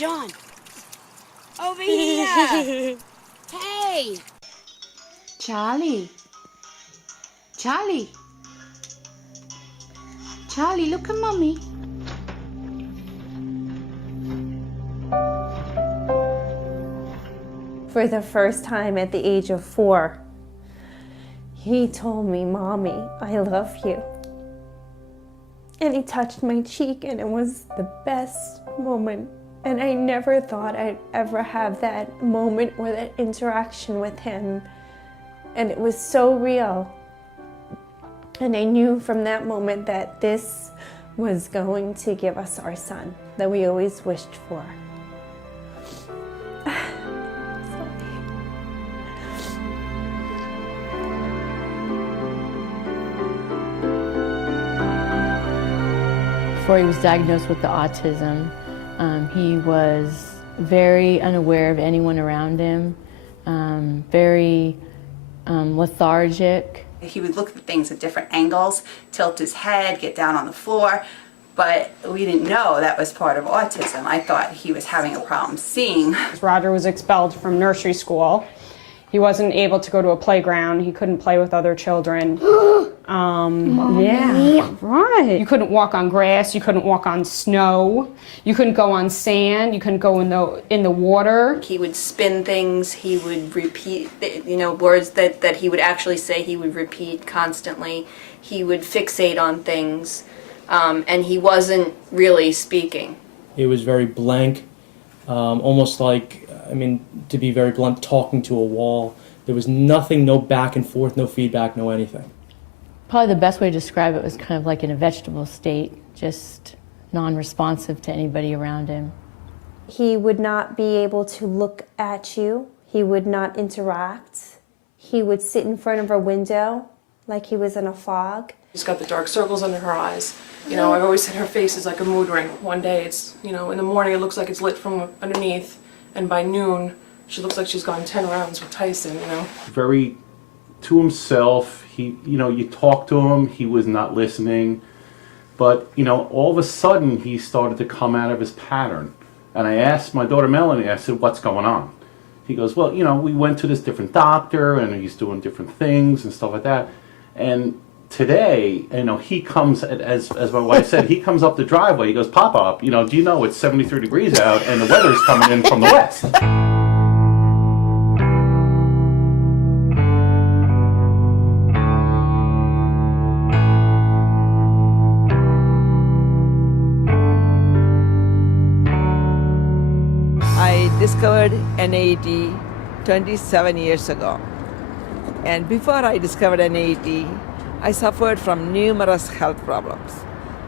John, over here. Hey. Charlie. Charlie. Charlie, look at Mommy. For the first time at the age of 4, he told me, "Mommy, I love you." And he touched my cheek, and it was the best moment. And I never thought I'd ever have that moment or that interaction with him. And it was so real. And I knew from that moment that this was going to give us our son that we always wished for. Before he was diagnosed with the autism, he was very unaware of anyone around him, very lethargic. He would look at things at different angles, tilt his head, get down on the floor, but we didn't know that was part of autism. I thought he was having a problem seeing. Roger was expelled from nursery school. He wasn't able to go to a playground. He couldn't play with other children. Yeah, right. You couldn't walk on grass. You couldn't walk on snow. You couldn't go on sand. You couldn't go in the water. He would spin things. He would repeat, words that he would actually say. He would repeat constantly. He would fixate on things, and he wasn't really speaking. It was very blank, almost like, to be very blunt, talking to a wall. There was nothing, no back and forth, no feedback, no anything. Probably the best way to describe it was kind of like in a vegetable state, just non-responsive to anybody around him. He would not be able to look at you. He would not interact. He would sit in front of a window like he was in a fog. She's got the dark circles under her eyes. I've always said her face is like a mood ring. One day it's, in the morning it looks like it's lit from underneath, and by noon she looks like she's gone 10 rounds with Tyson, Very to himself. He, you talk to him, he was not listening. But, all of a sudden he started to come out of his pattern. And I asked my daughter Melanie, I said, "What's going on?" He goes, "Well, we went to this different doctor and he's doing different things and stuff like that." And today, he comes, as my wife said, he comes up the driveway. He goes, "Papa, do you know it's 73 degrees out and the weather's coming in from the west?" I discovered NAET 27 years ago. And before I discovered NAET, I suffered from numerous health problems.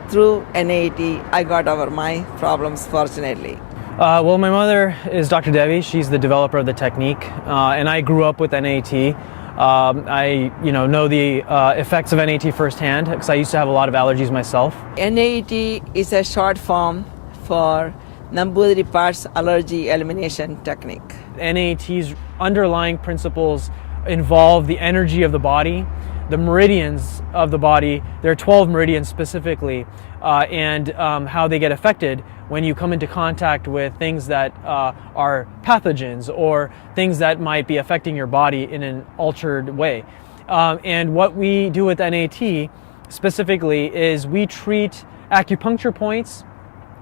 Through NAET, I got over my problems, fortunately. Well, my mother is Dr. Devi. She's the developer of the technique, and I grew up with NAET. I know the effects of NAET firsthand because I used to have a lot of allergies myself. NAET is a short form for Nambudripad's allergy elimination technique. NAET's underlying principles involve the energy of the body, the meridians of the body. There are 12 meridians specifically, and how they get affected when you come into contact with things that are pathogens or things that might be affecting your body in an altered way. And what we do with NAET specifically is we treat acupuncture points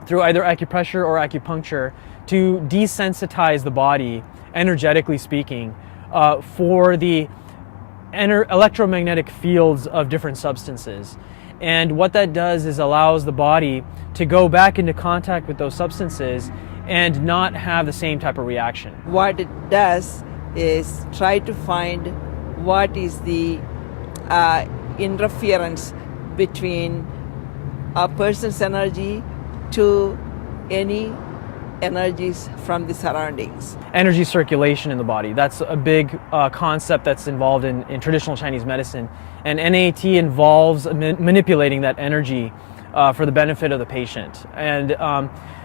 through either acupressure or acupuncture to desensitize the body, energetically speaking, for the electromagnetic fields of different substances. And what that does is allows the body to go back into contact with those substances and not have the same type of reaction. What it does is try to find what is the interference between a person's energy to any energies from the surroundings. Energy circulation in the body, that's a big concept that's involved in traditional Chinese medicine. And NAET involves manipulating that energy for the benefit of the patient. And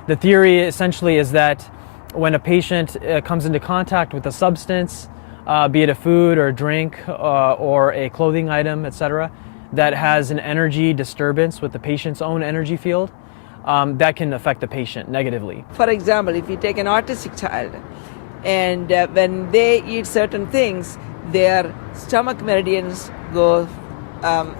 the theory essentially is that when a patient comes into contact with a substance, be it a food or a drink or a clothing item, etc., that has an energy disturbance with the patient's own energy field, that can affect the patient negatively. For example, if you take an autistic child and when they eat certain things, their stomach meridians go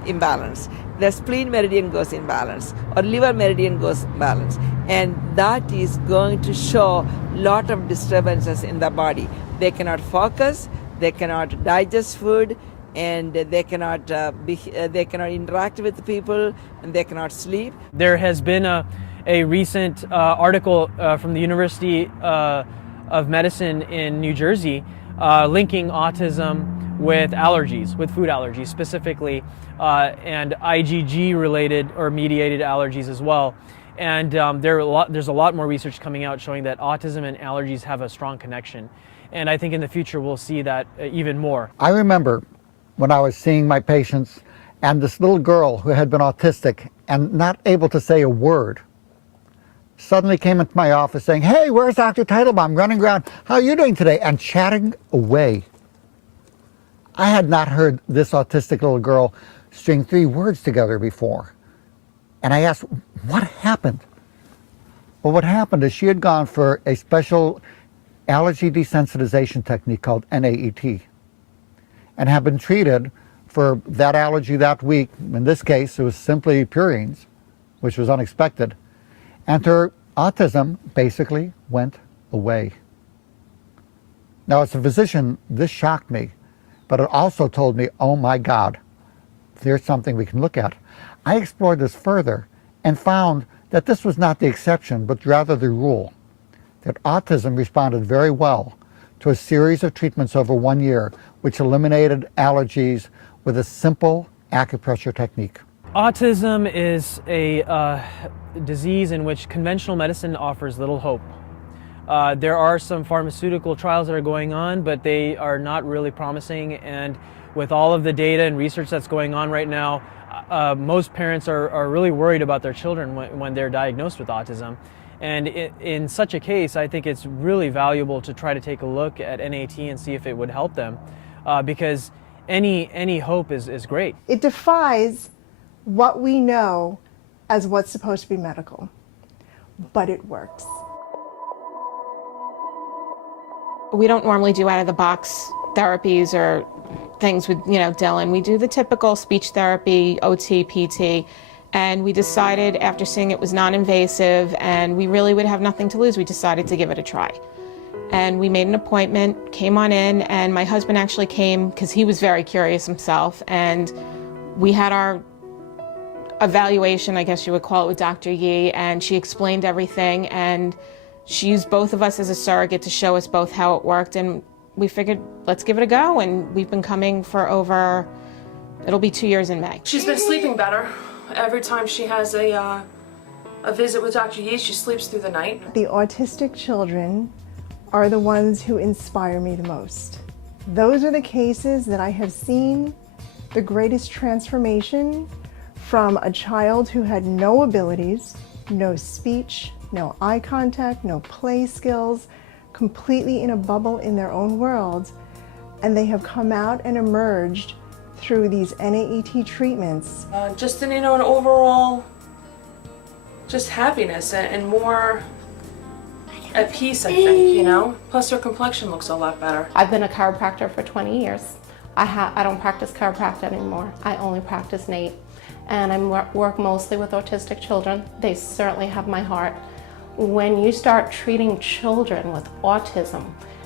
imbalance, their spleen meridian goes imbalance, or liver meridian goes imbalance, and that is going to show lot of disturbances in the body. They cannot focus, they cannot digest food, and they cannot interact with people, and they cannot sleep. There has been a recent article from the University of Medicine in New Jersey linking autism with allergies, with food allergies specifically, and IgG-related or mediated allergies as well. And there's a lot more research coming out showing that autism and allergies have a strong connection. And I think in the future we'll see that even more. I remember when I was seeing my patients and this little girl who had been autistic and not able to say a word suddenly came into my office saying, "Hey, where's Dr. Teitelbaum? Running around, how are you doing today?" and chatting away. I had not heard this autistic little girl string 3 words together before. And I asked, what happened? Well, what happened is she had gone for a special allergy desensitization technique called NAET and had been treated for that allergy that week. In this case, it was simply purines, which was unexpected. And her autism basically went away. Now, as a physician, this shocked me, but it also told me, oh my God, there's something we can look at. I explored this further and found that this was not the exception, but rather the rule, that autism responded very well to a series of treatments over 1 year, which eliminated allergies with a simple acupressure technique. Autism is a disease in which conventional medicine offers little hope. There are some pharmaceutical trials that are going on, but they are not really promising. And with all of the data and research that's going on right now, most parents are really worried about their children when they're diagnosed with autism. And in such a case, I think it's really valuable to try to take a look at NAT and see if it would help them, because any hope is great. It defies what we know as what's supposed to be medical, but it works. We don't normally do out-of-the-box therapies or things with, Dylan. We do the typical speech therapy, OT, PT, and we decided after seeing it was non-invasive and we really would have nothing to lose, we decided to give it a try. And we made an appointment, came on in, and my husband actually came because he was very curious himself, and we had our evaluation, I guess you would call it, with Dr. Yee, and she explained everything, and she used both of us as a surrogate to show us both how it worked, and we figured, let's give it a go, and we've been coming for it'll be 2 years in May. She's been sleeping better. Every time she has a visit with Dr. Yee, she sleeps through the night. The autistic children are the ones who inspire me the most. Those are the cases that I have seen the greatest transformation from a child who had no abilities, no speech, no eye contact, no play skills, completely in a bubble in their own world, and they have come out and emerged through these NAET treatments. Just an overall, just happiness and more at peace, I think, Plus her complexion looks a lot better. I've been a chiropractor for 20 years. I don't practice chiropractic anymore. I only practice NAET. And I work mostly with autistic children. They certainly have my heart. When you start treating children with autism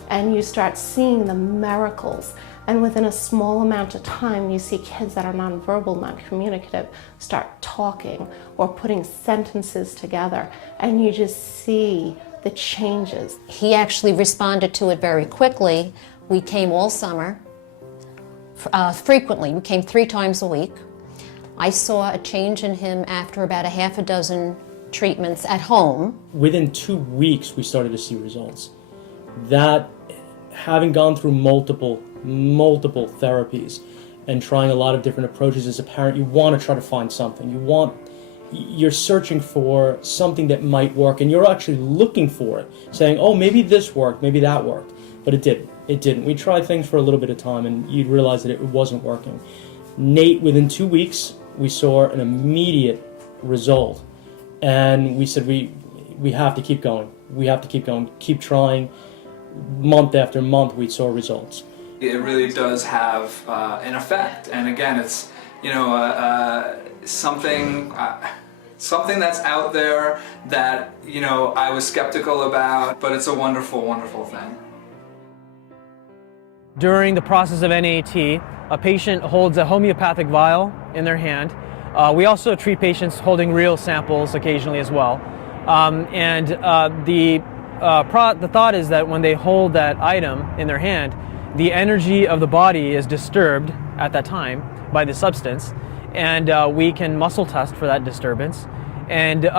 and you start seeing the miracles, and within a small amount of time you see kids that are nonverbal, non-communicative start talking or putting sentences together, and you just see the changes. He actually responded to it very quickly. We came all summer, frequently. We came 3 times a week. I saw a change in him after about a half a dozen treatments at home. Within 2 weeks, we started to see results. That, having gone through multiple therapies and trying a lot of different approaches, as a parent, you want to try to find something. You're searching for something that might work, and you're actually looking for it, saying, oh, maybe this worked, maybe that worked. But it didn't. We tried things for a little bit of time, and you'd realize that it wasn't working. NAET, within 2 weeks, we saw an immediate result. And we said we have to keep going. We have to keep going, keep trying. Month after month, we saw results. It really does have an effect, and again, it's something that's out there that I was skeptical about, but it's a wonderful, wonderful thing. During the process of NAET, a patient holds a homeopathic vial in their hand. We also treat patients holding real samples occasionally as well. The thought is that when they hold that item in their hand, the energy of the body is disturbed at that time by the substance, and we can muscle test for that disturbance. And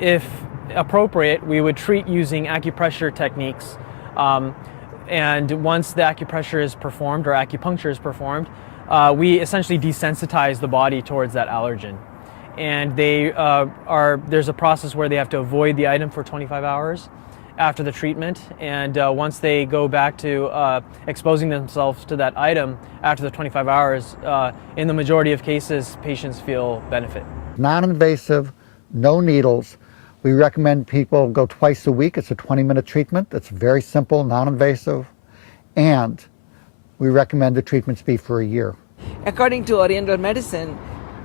if appropriate, we would treat using acupressure techniques. And once the acupressure is performed, or acupuncture is performed, we essentially desensitize the body towards that allergen. And there's a process where they have to avoid the item for 25 hours after the treatment. And once they go back to exposing themselves to that item after the 25 hours, in the majority of cases, patients feel benefit. Non-invasive, no needles. We recommend people go twice a week. It's a 20-minute treatment. It's very simple, non-invasive, and we recommend the treatments be for a year. According to Oriental medicine,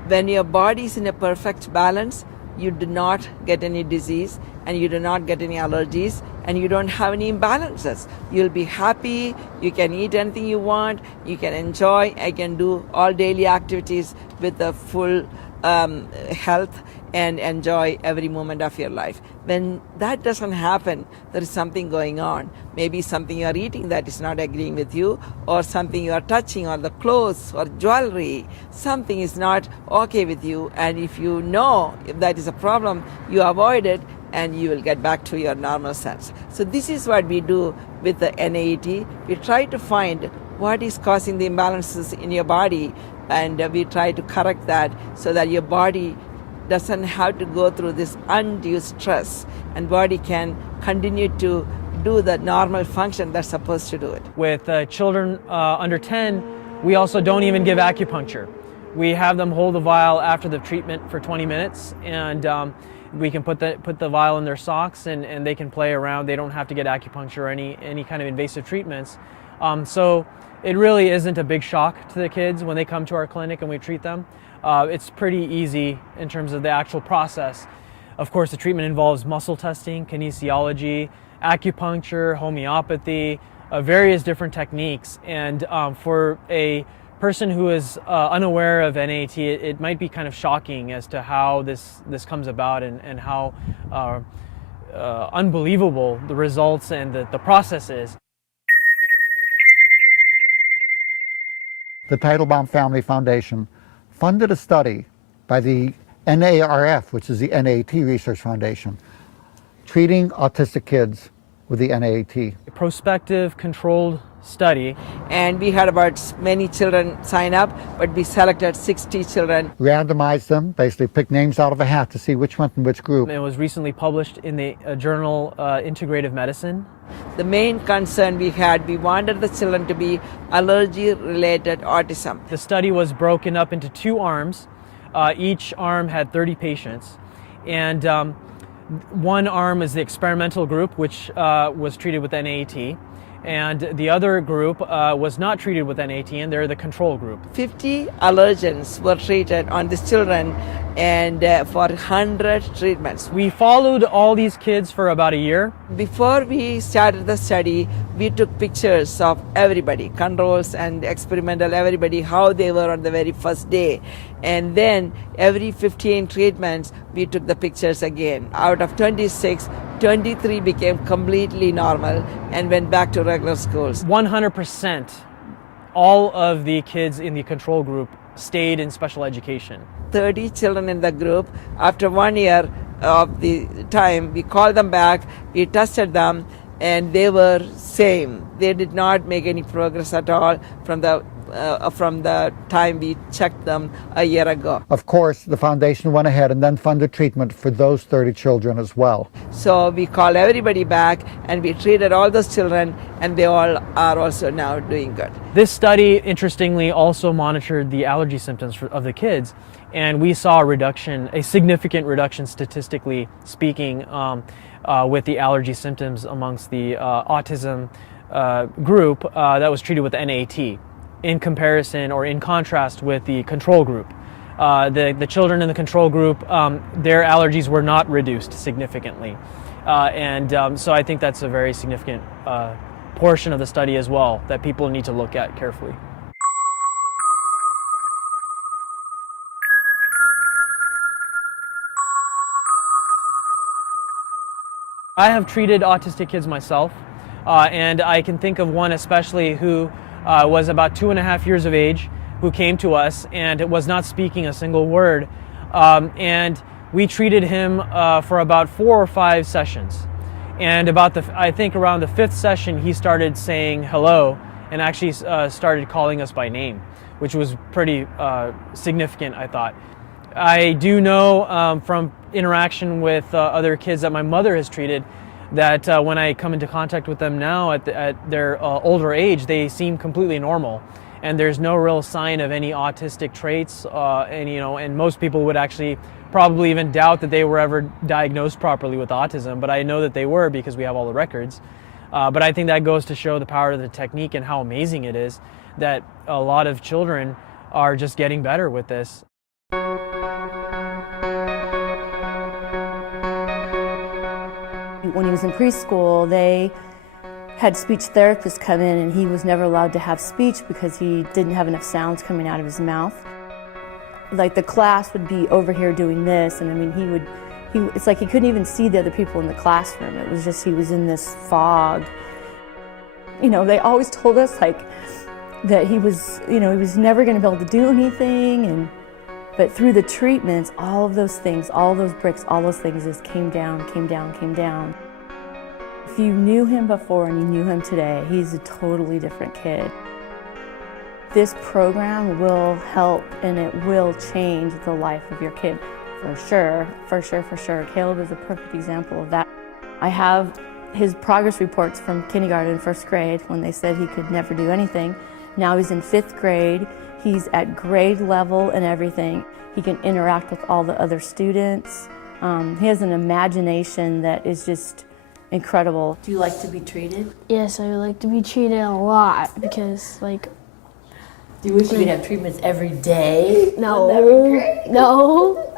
when your body is in a perfect balance, you do not get any disease, and you do not get any allergies, and you don't have any imbalances. You'll be happy, you can eat anything you want, you can enjoy, you can do all daily activities with the full health and enjoy every moment of your life. When that doesn't happen, there is something going on. Maybe something you are eating that is not agreeing with you, or something you are touching, or the clothes or jewelry, something is not okay with you. And if you know if that is a problem, you avoid it and you will get back to your normal self. So this is what we do with the NAET. We try to find what is causing the imbalances in your body, and we try to correct that so that your body doesn't have to go through this undue stress, and body can continue to do the normal function that's supposed to do it. With children under 10, we also don't even give acupuncture. We have them hold the vial after the treatment for 20 minutes, and we can put the vial in their socks, and they can play around. They don't have to get acupuncture or any kind of invasive treatments. So it really isn't a big shock to the kids when they come to our clinic and we treat them. It's pretty easy in terms of the actual process. Of course, the treatment involves muscle testing, kinesiology, acupuncture, homeopathy, various different techniques. And for a person who is unaware of NAET, it might be kind of shocking as to how this comes about, and how unbelievable the results and the process is. The Teitelbaum Family Foundation funded a study by the NARF, which is the NAET Research Foundation, treating autistic kids with the NAET. A prospective controlled study. And we had about many children sign up, but we selected 60 children. Randomized them, basically picked names out of a hat to see which went in which group. It was recently published in the journal Integrative Medicine. The main concern we wanted the children to be allergy-related autism. The study was broken up into 2 arms. Each arm had 30 patients. And one arm is the experimental group, which was treated with NAET. And the other group was not treated with NAET, and they're the control group. 50 allergens were treated on these children, and for 100 treatments. We followed all these kids for about a year. Before we started the study, we took pictures of everybody, controls and experimental, everybody, how they were on the very first day. And then every 15 treatments, we took the pictures again. Out of 26, 23 became completely normal and went back to regular schools. 100%, all of the kids in the control group stayed in special education. 30 children in the group. After 1 year of the time, we called them back, we tested them, and they were same. They did not make any progress at all from the time we checked them a year ago. Of course, the foundation went ahead and then funded treatment for those 30 children as well. So we called everybody back, and we treated all those children, and they all are also now doing good. This study, interestingly, also monitored the allergy symptoms of the kids. and we saw a reduction, a significant reduction statistically speaking, with the allergy symptoms amongst the autism group that was treated with NAET, in comparison or in contrast with the control group. The children in the control group, their allergies were not reduced significantly. So I think that's a very significant portion of the study as well that people need to look at carefully. I have treated autistic kids myself, and I can think of one especially who was about 2.5 years of age, who came to us and was not speaking a single word. And we treated him for about 4 or 5 sessions. And I think around the 5th session, he started saying hello and actually started calling us by name, which was pretty significant, I thought. I do know from interaction with other kids that my mother has treated that when I come into contact with them now at their older age, they seem completely normal, and there's no real sign of any autistic traits. And most people would actually probably even doubt that they were ever diagnosed properly with autism, but I know that they were because we have all the records. But I think that goes to show the power of the technique and how amazing it is that a lot of children are just getting better with this. When he was in preschool, they had speech therapists come in, and he was never allowed to have speech because he didn't have enough sounds coming out of his mouth. Like the class would be over here doing this, and I mean it's like he couldn't even see the other people in the classroom. It was just he was in this fog. They always told us that he was never going to be able to do anything, but through the treatments, all of those things, all those bricks, all those things just came down. If you knew him before and you knew him today, he's a totally different kid. This program will help and it will change the life of your kid, for sure. Caleb is a perfect example of that. I have his progress reports from kindergarten and 1st grade when they said he could never do anything. Now he's in 5th grade. He's at grade level and everything. He can interact with all the other students. He has an imagination that is just incredible. Do you like to be treated? Yes, I would like to be treated a lot because, Do you wish you could have treatments every day? No. Wouldn't that be great? No.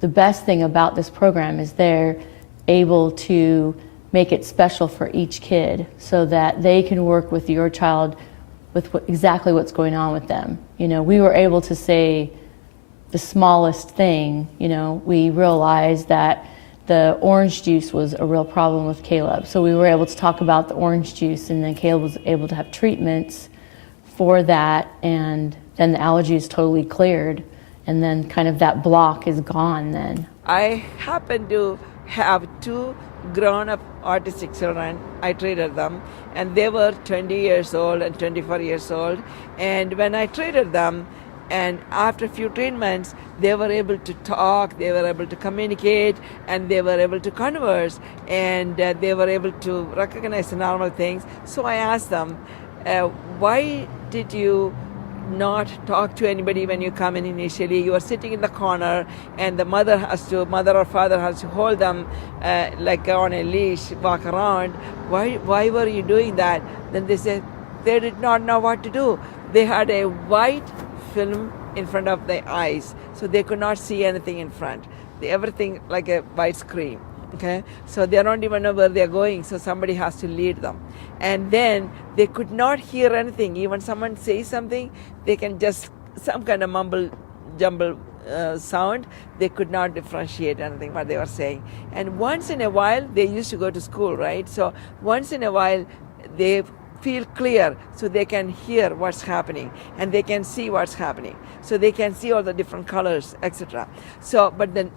The best thing about this program is they're able to make it special for each kid so that they can work with your child with exactly what's going on with them. We were able to say the smallest thing. We realized that the orange juice was a real problem with Caleb. So we were able to talk about the orange juice, and then Caleb was able to have treatments for that, and then the allergy is totally cleared, and then kind of that block is gone then. I happen to have 2 grown-up autistic children. I treated them, and they were 20 years old and 24 years old. And when I treated them, and after a few treatments, they were able to talk, they were able to communicate, and they were able to converse, and they were able to recognize the normal things. So I asked them, why did you not talk to anybody when you come in initially? You are sitting in the corner, and the mother or father has to hold them like on a leash, walk around. Why were you doing that? Then they said they did not know what to do. They had a white film in front of their eyes, so they could not see anything in front. Everything like a white screen. Okay, so they don't even know where they're going, so somebody has to lead them. And then they could not hear anything. Even someone says something, they can just some kind of mumble jumble sound. They could not differentiate anything what they were saying. And once in a while, they used to go to school, right? So once in a while, they feel clear, so they can hear what's happening and they can see what's happening. So they can see all the different colors, etc. So, but then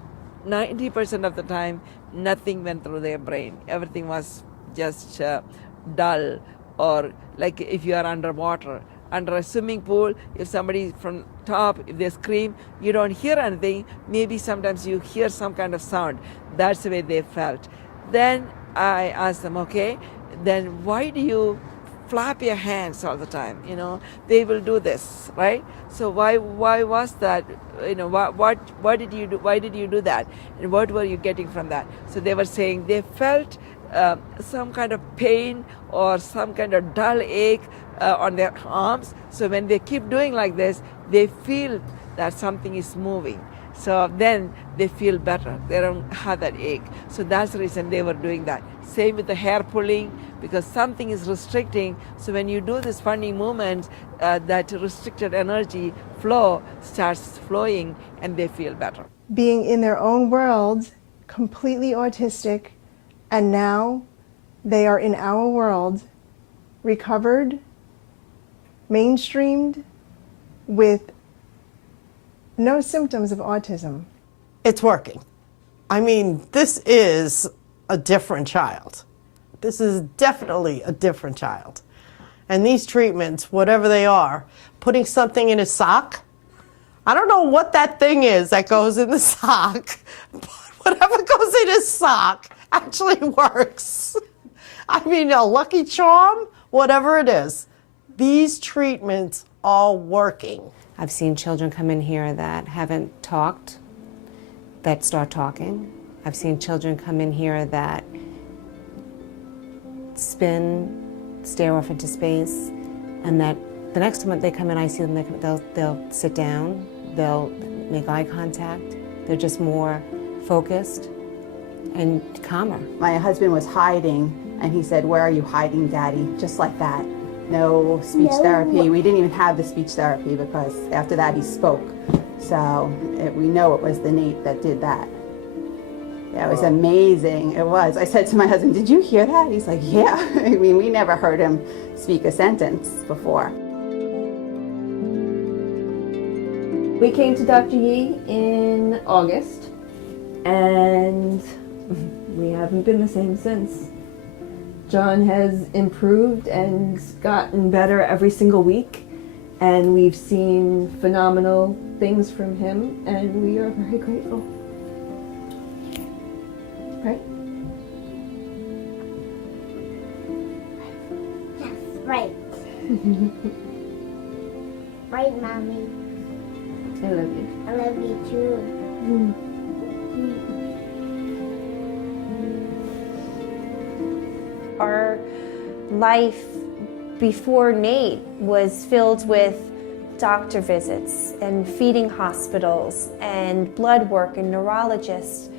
90% of the time, nothing went through their brain. Everything was just dull, or like if you are underwater, under a swimming pool, if somebody from top, if they scream, you don't hear anything. Maybe sometimes you hear some kind of sound. That's the way they felt. Then I asked them, okay, then why do you flap your hands all the time, you know, they will do this, right? So why was that? You know, what did you do? Why did you do that? And what were you getting from that? So they were saying they felt some kind of pain or some kind of dull ache on their arms. So when they keep doing like this, they feel that something is moving. So then they feel better. They don't have that ache. So that's the reason they were doing that. Same with the hair pulling, because something is restricting. So when you do these funny movements, that restricted energy flow starts flowing and they feel better. Being in their own world, completely autistic, and now they are in our world, recovered, mainstreamed, with no symptoms of autism. It's working. I mean, this is a different child. This is definitely a different child. And these treatments, whatever they are, putting something in his sock, I don't know what that thing is that goes in the sock, but whatever goes in his sock actually works. I mean, a Lucky Charm, whatever it is, these treatments are working. I've seen children come in here that haven't talked, that start talking. I've seen children come in here that spin, stare off into space, and that the next time they come in, I see them, they'll sit down, they'll make eye contact. They're just more focused and calmer. My husband was hiding, and he said, "Where are you hiding, Daddy?" Just like that. No speech therapy. We didn't even have the speech therapy because after that he spoke. So we know it was the NAET that did that. Yeah, it was amazing. It was. I said to my husband, "Did you hear that?" He's like, "Yeah." I mean, we never heard him speak a sentence before. We came to Dr. Yee in August, and we haven't been the same since. John has improved and gotten better every single week, and we've seen phenomenal things from him, and we are very grateful. Right? Yes, right. Right, Mommy. I love you. I love you too. Our life before NAET was filled with doctor visits and feeding hospitals and blood work and neurologists.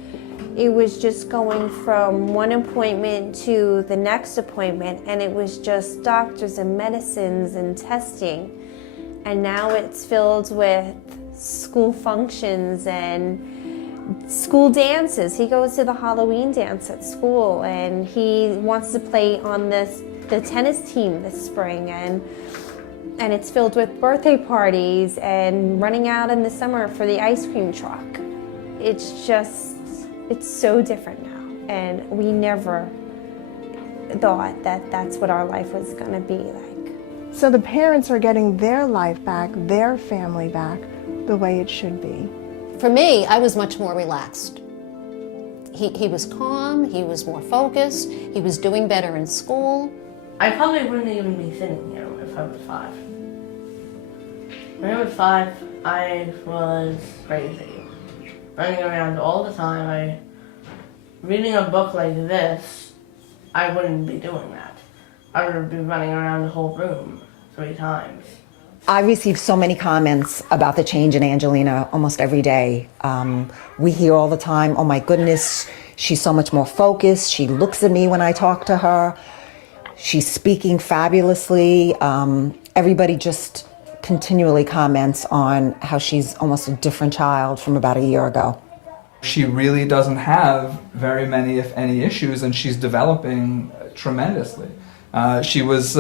It was just going from one appointment to the next appointment, and it was just doctors and medicines and testing. And now it's filled with school functions and school dances. He goes to the Halloween dance at school, and he wants to play on the tennis team this spring, and it's filled with birthday parties and running out in the summer for the ice cream truck. It's so different now, and we never thought that that's what our life was going to be like. So the parents are getting their life back, their family back, the way it should be. For me, I was much more relaxed. He was calm, he was more focused, he was doing better in school. I probably wouldn't even be sitting here if I was 5. When I was 5, I was crazy. Running around all the time. Reading a book like this, I wouldn't be doing that. I would be running around the whole room 3 times. I receive so many comments about the change in Angelina almost every day. We hear all the time, "Oh my goodness, she's so much more focused. She looks at me when I talk to her. She's speaking fabulously." Everybody just continually comments on how she's almost a different child from about a year ago. She really doesn't have very many, if any, issues, and she's developing tremendously. She was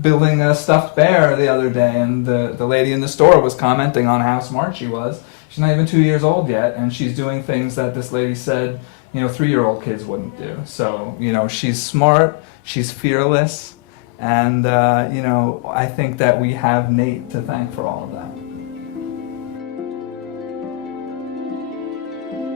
building a stuffed bear the other day, and the lady in the store was commenting on how smart she was. She's not even 2 years old yet, and she's doing things that this lady said, 3-year-old kids wouldn't do. So, she's smart, she's fearless, and, I think that we have NAET to thank for all of that.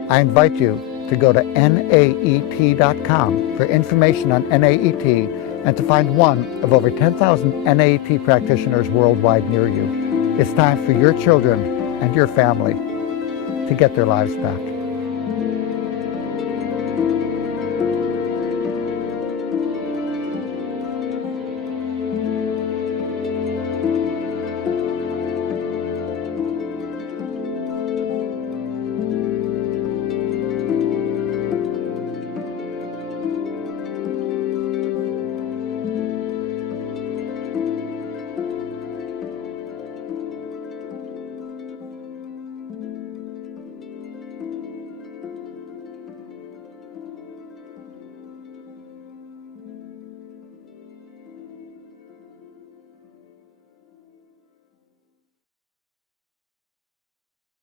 I invite you to go to NAET.com for information on NAET and to find one of over 10,000 NAET practitioners worldwide near you. It's time for your children and your family to get their lives back.